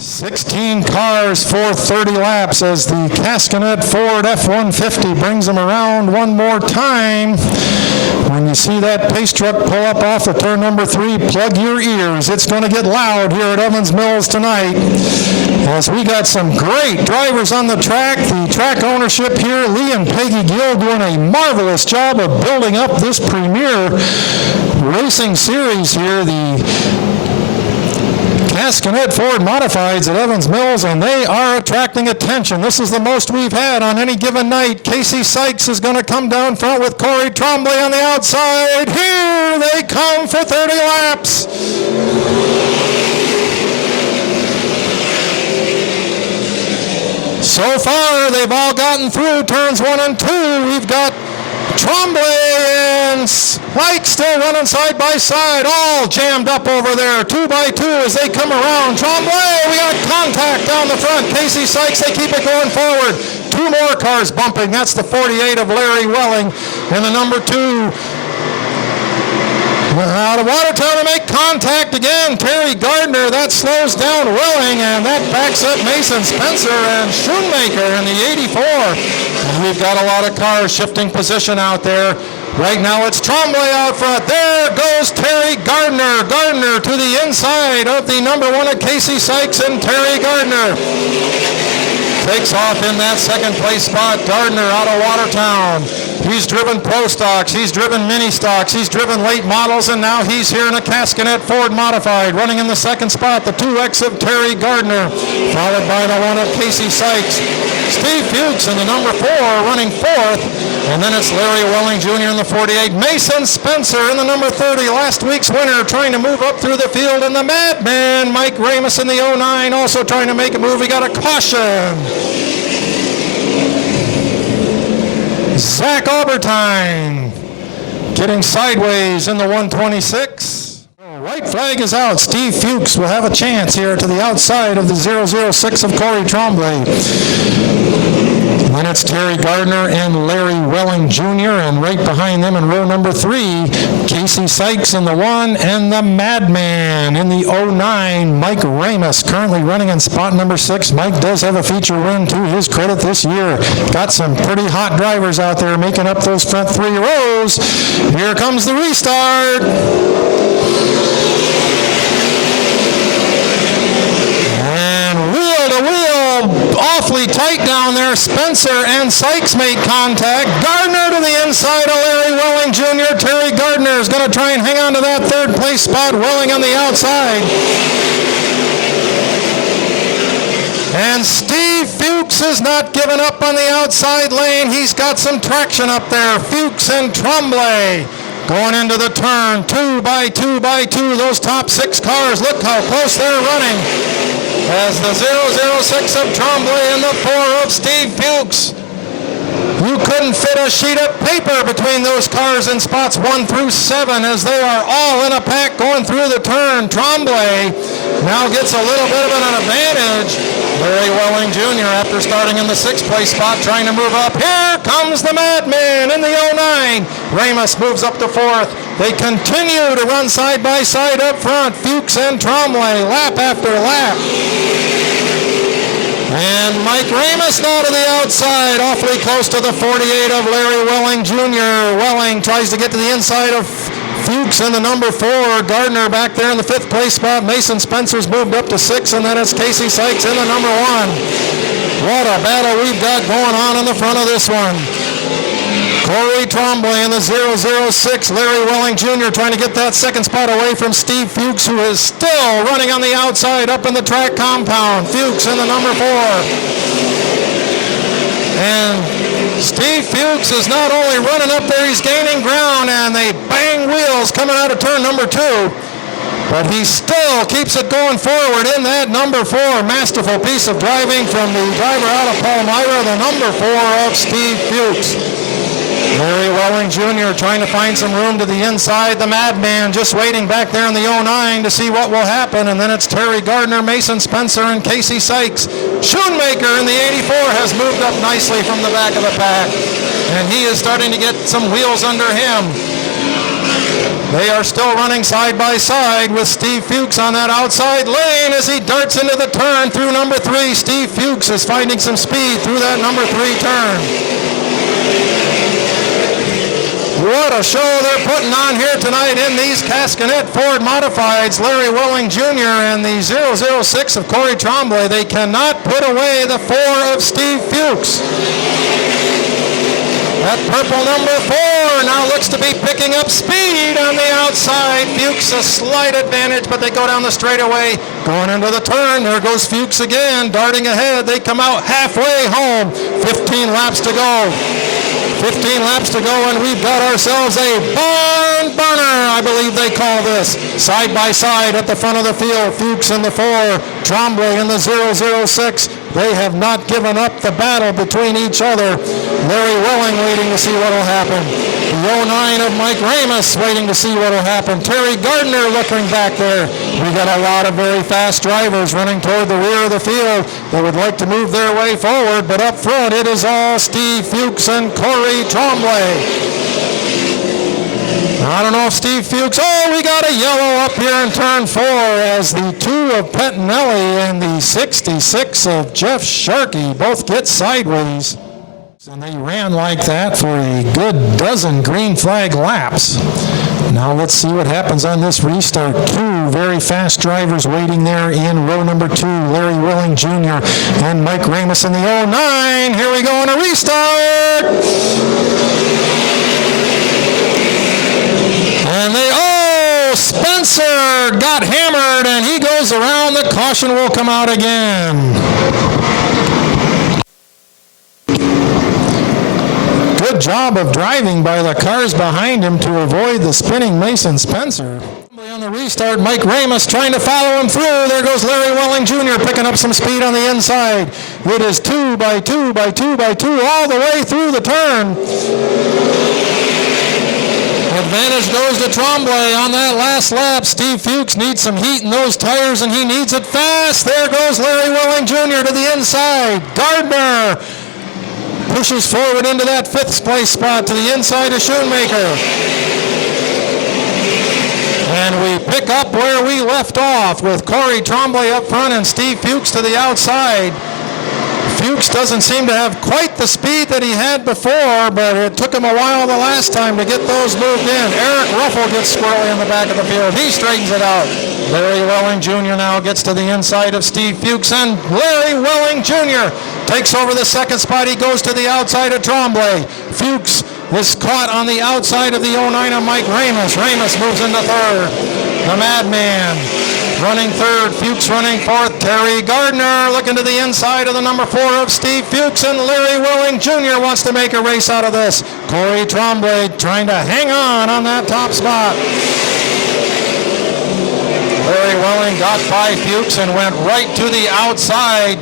16 cars for 30 laps as the Cascanet Ford F-150 brings them around one more time. When you see that pace truck pull up off of turn number 3, plug your ears. It's going to get loud here at Evans Mills tonight as we got some great drivers on the track. The track ownership here, Lee and Peggy Gill, doing a marvelous job of building up this premier racing series here. The Cascanet Ford Modifieds at Evans Mills, and they are attracting attention. This is the most we've had on any given night. Casey Sykes is going to come down front with Corey Trombley on the outside. Here they come for 30 laps. So far, they've all gotten through turns 1 and 2. We've got Trombley and Sykes still running side by side, all jammed up over there, 2 by 2 as they come around. Trombley, we got contact down the front. Casey Sykes, they keep it going forward. 2 more cars bumping. That's the 48 of Larry Welling and the number 2. Out of Watertown to make contact again. Terry Gardner, that slows down Welling, and that backs up Mason Spencer and Schoonmaker in the 84. And we've got a lot of cars shifting position out there. Right now it's Trombley out front. There goes Terry Gardner. Gardner to the inside of the number 1 of Casey Sykes, and Terry Gardner takes off in that second place spot. Gardner out of Watertown. He's driven Pro Stocks, he's driven Mini Stocks, he's driven late models, and now he's here in a Cascanet Ford Modified. Running in the second spot, the 2X of Terry Gardner, followed by the 1 of Casey Sykes. Steve Fuchs in the number 4 running 4th, and then it's Larry Welling Jr. in the 48. Mason Spencer in the number 30, last week's winner, trying to move up through the field, and the Madman Mike Ramus in the 09 also trying to make a move. He got a caution. Zach Albertine getting sideways in the 126. White flag is out. Steve Fuchs will have a chance here to the outside of the 006 of Corey Trombley. Then it's Terry Gardner and Larry Welling Jr., and right behind them in row number 3, Casey Sykes in the 1 and the Madman in the 09, Mike Ramus, currently running in spot number 6. Mike does have a feature win to his credit this year. Got some pretty hot drivers out there making up those front 3 rows. Here comes the restart. Awfully tight down there. Spencer and Sykes made contact. Gardner to the inside of Larry Welling Jr. Terry Gardner is going to try and hang on to that 3rd place spot. Welling on the outside. And Steve Fuchs is not giving up on the outside lane. He's got some traction up there. Fuchs and Trombley going into the turn. 2 by 2 by 2. Those top 6 cars, look how close they're running. As the 006 of Trombley and the 4 of Steve Fuchs. You couldn't fit a sheet of paper between those cars in spots 1 through 7 as they are all in a pack going through the turn. Trombley now gets a little bit of an advantage. Larry Welling Jr. after starting in the 6th place spot trying to move up. Here comes the Madman in the 09. Ramus moves up to 4th. They continue to run side by side up front. Fuchs and Trombley lap after lap. And Mike Ramus now to the outside, awfully close to the 48 of Larry Welling Jr. Welling tries to get to the inside of Fuchs in the number 4. Gardner back there in the 5th place spot. Mason Spencer's moved up to 6, and then it's Casey Sykes in the number 1. What a battle we've got going on in the front of this one. Corey Trombley in the 006. Larry Welling Jr. trying to get that 2nd spot away from Steve Fuchs, who is still running on the outside up in the track compound. Fuchs in the number 4. And Steve Fuchs is not only running up there, he's gaining ground, and they bang wheels coming out of turn number 2. But he still keeps it going forward in that number 4. Masterful piece of driving from the driver out of Palmyra, the number 4 of Steve Fuchs. Larry Welling Jr. trying to find some room to the inside. The Madman just waiting back there in the 09 to see what will happen. And then it's Terry Gardner, Mason Spencer, and Casey Sykes. Schoonmaker in the 84 has moved up nicely from the back of the pack. And he is starting to get some wheels under him. They are still running side by side with Steve Fuchs on that outside lane as he darts into the turn through number 3. Steve Fuchs is finding some speed through that number 3 turn. What a show they're putting on here tonight in these Cascanet Ford Modifieds. Larry Welling Jr. and the 006 of Corey Tremblay. They cannot put away the 4 of Steve Fuchs. That purple number 4 now looks to be picking up speed on the outside. Fuchs a slight advantage, but they go down the straightaway. Going into the turn, there goes Fuchs again, darting ahead. They come out halfway home. 15 laps to go. 15 laps to go, and we've got ourselves a barn burner, I believe they call this. Side by side at the front of the field, Fuchs in the 4, Tremblay in the 006. They have not given up the battle between each other. Larry Welling waiting to see what will happen. The 09 of Mike Ramus waiting to see what will happen. Terry Gardner looking back there. We got a lot of very fast drivers running toward the rear of the field that would like to move their way forward, but up front it is all Steve Fuchs and Corey Tremblay. I don't know if Steve Fuchs, we got a yellow up here in turn 4 as the 2 of Pettinelli and the 66 of Jeff Sharkey both get sideways. And they ran like that for a good dozen green flag laps. Now let's see what happens on this restart. 2 very fast drivers waiting there in row number 2. Larry Welling Jr. and Mike Ramus in the 09. Here we go on a restart. And Spencer got hammered, and he goes around. The caution will come out again. Good job of driving by the cars behind him to avoid the spinning Mason Spencer. On the restart, Mike Ramus trying to follow him through. There goes Larry Welling Jr. picking up some speed on the inside. It is 2 by 2 by 2 by 2 all the way through the turn. Advantage goes to Tremblay on that last lap. Steve Fuchs needs some heat in those tires, and he needs it fast. There goes Larry Welling Jr. to the inside. Gardner pushes forward into that 5th place spot to the inside of Schoonmaker. And we pick up where we left off with Corey Tremblay up front and Steve Fuchs to the outside. Fuchs doesn't seem to have quite the speed that he had before, but it took him a while the last time to get those moved in. Eric Ruffle gets squirrely in the back of the field. He straightens it out. Larry Welling Jr. now gets to the inside of Steve Fuchs, and Larry Welling Jr. takes over the 2nd spot. He goes to the outside of Tremblay. Fuchs is caught on the outside of the 09 of Mike Ramus. Ramus moves into 3rd. The Madman running 3rd, Fuchs running 4th. Terry Gardner looking to the inside of the number 4 of Steve Fuchs, and Larry Welling Jr. wants to make a race out of this. Corey Tremblay trying to hang on that top spot. Larry Welling got by Fuchs and went right to the outside.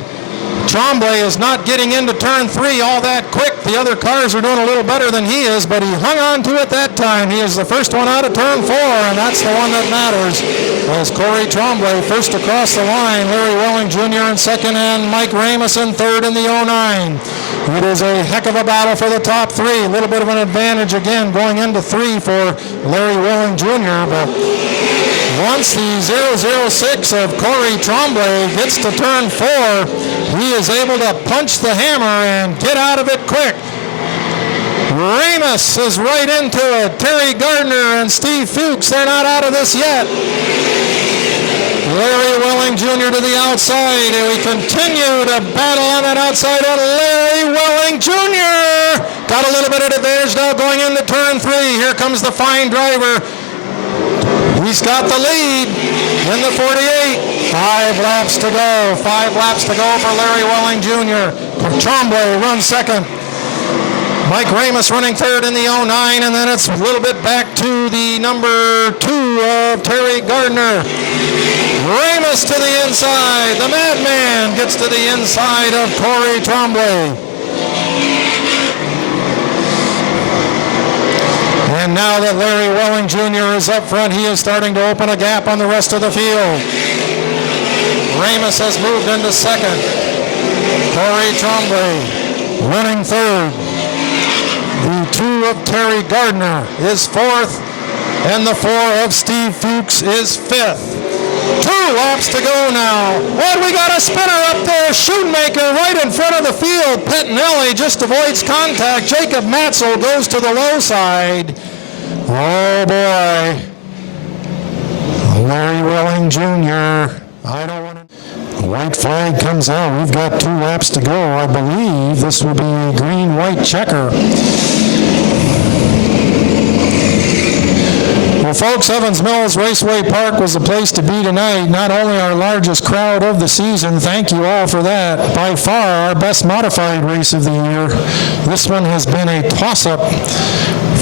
Tremblay is not getting into turn 3 all that quick. The other cars are doing a little better than he is, but he hung on to it that time. He is the first one out of turn 4, and that's the one that matters. As Corey Tremblay first across the line, Larry Welling Jr. in 2nd, and Mike Ramus in 3rd in the 09. It is a heck of a battle for the top 3. A little bit of an advantage again going into 3 for Larry Welling Jr., but once the 006 of Corey Tremblay gets to turn 4, he is able to punch the hammer and get out of it quick. Ramus is right into it. Terry Gardner and Steve Fuchs, they're not out of this yet. Larry Welling Jr. to the outside, and we continue to battle on that outside, and Larry Welling Jr. got a little bit of advantage now going into turn 3. Here comes the fine driver. He's got the lead in the 48. 5 laps to go. 5 laps to go for Larry Welling Jr. Tremblay runs 2nd. Mike Ramus running 3rd in the 09, and then it's a little bit back to the number 2 of Terry Gardner. Ramus to the inside. The Madman gets to the inside of Corey Tremblay. And now that Larry Welling Jr. is up front, he is starting to open a gap on the rest of the field. Ramus has moved into 2nd. Corey Tremblay running 3rd. The 2 of Terry Gardner is 4th. and the 4 of Steve Fuchs is 5th. 2 laps to go now. And we got a spinner up there. Shoemaker right in front of the field. Pettinelli just avoids contact. Jacob Matzel goes to the low side. Oh boy. Larry Welling Jr. I don't want to. White flag comes out. We've got 2 laps to go. I believe this will be a green-white checker. Well, folks, Evans Mills Raceway Park was the place to be tonight. Not only our largest crowd of the season, thank you all for that. By far our best modified race of the year. This one has been a toss-up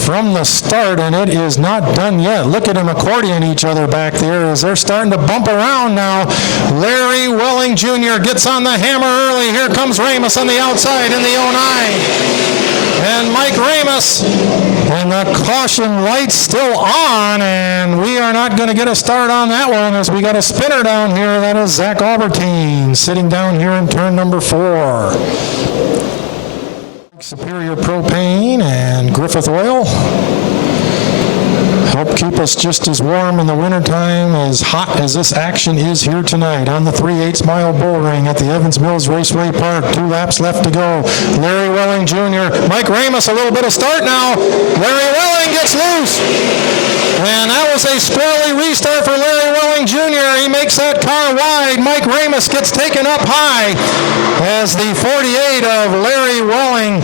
from the start, and it is not done yet. Look at them accordion each other back there as they're starting to bump around now. Larry Welling Jr. gets on the hammer early. Here comes Ramus on the outside in the 09. And Mike Ramus, and the caution light's still on, and we are not going to get a start on that one as we got a spinner down here. That is Zach Albertine sitting down here in turn number 4. Superior Propane and Griffith Oil help keep us just as warm in the wintertime, as hot as this action is here tonight on the 3/8 mile bull ring at the Evans Mills Raceway Park. 2 laps left to go. Larry Welling Jr., Mike Ramus, a little bit of start now. Larry Welling gets loose. And that was a squirrely restart for Larry Welling Jr. He makes that car wide. Mike Ramus gets taken up high as the 48 of Larry Welling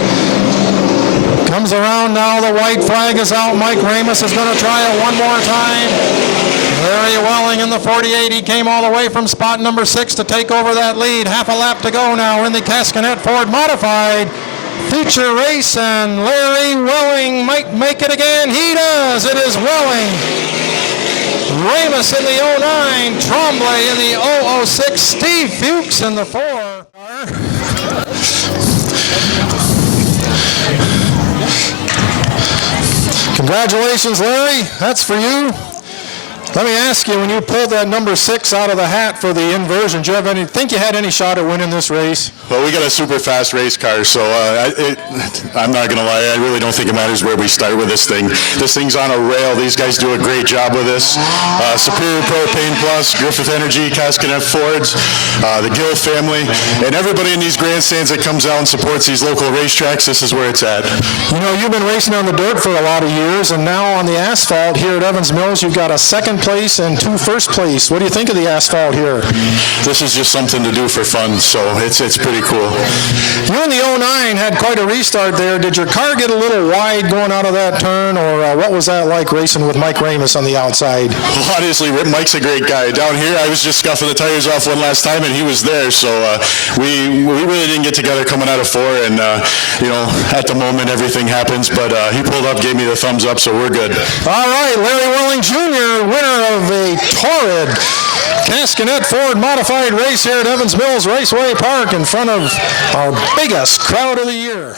comes around now. The white flag is out. Mike Ramus is going to try it one more time. Larry Welling in the 48. He came all the way from spot number 6 to take over that lead. Half a lap to go now in the Cascanet Ford Modified feature race, and Larry Welling might make it again. He does. It is Welling. Ramus in the 09. Tremblay in the 006. Steve Fuchs in the 4. Congratulations, Larry. That's for you. Let me ask you, when you pulled that number 6 out of the hat for the inversion, do you think you had any shot at winning this race? Well, we got a super fast race car, so I'm not going to lie, I really don't think it matters where we start with this thing. This thing's on a rail. These guys do a great job with this. Superior Propane Plus, Griffith Energy, Cascanet Fords, the Gill family, and everybody in these grandstands that comes out and supports these local racetracks, this is where it's at. You know, you've been racing on the dirt for a lot of years, and now on the asphalt here at Evans Mills, you've got a 2nd place and 2 first place. What do you think of the asphalt here? This is just something to do for fun, so it's pretty cool. You in the 09 had quite a restart there. Did your car get a little wide going out of that turn, or what was that like racing with Mike Ramus on the outside? Well, honestly, Mike's a great guy. Down here, I was just scuffing the tires off one last time, and he was there, so we really didn't get together coming out of 4, and you know, at the moment, everything happens, but he pulled up, gave me the thumbs up, so we're good. All right, Larry Welling Jr., winner of a torrid Cascanet Ford Modified race here at Evans Mills Raceway Park in front of our biggest crowd of the year.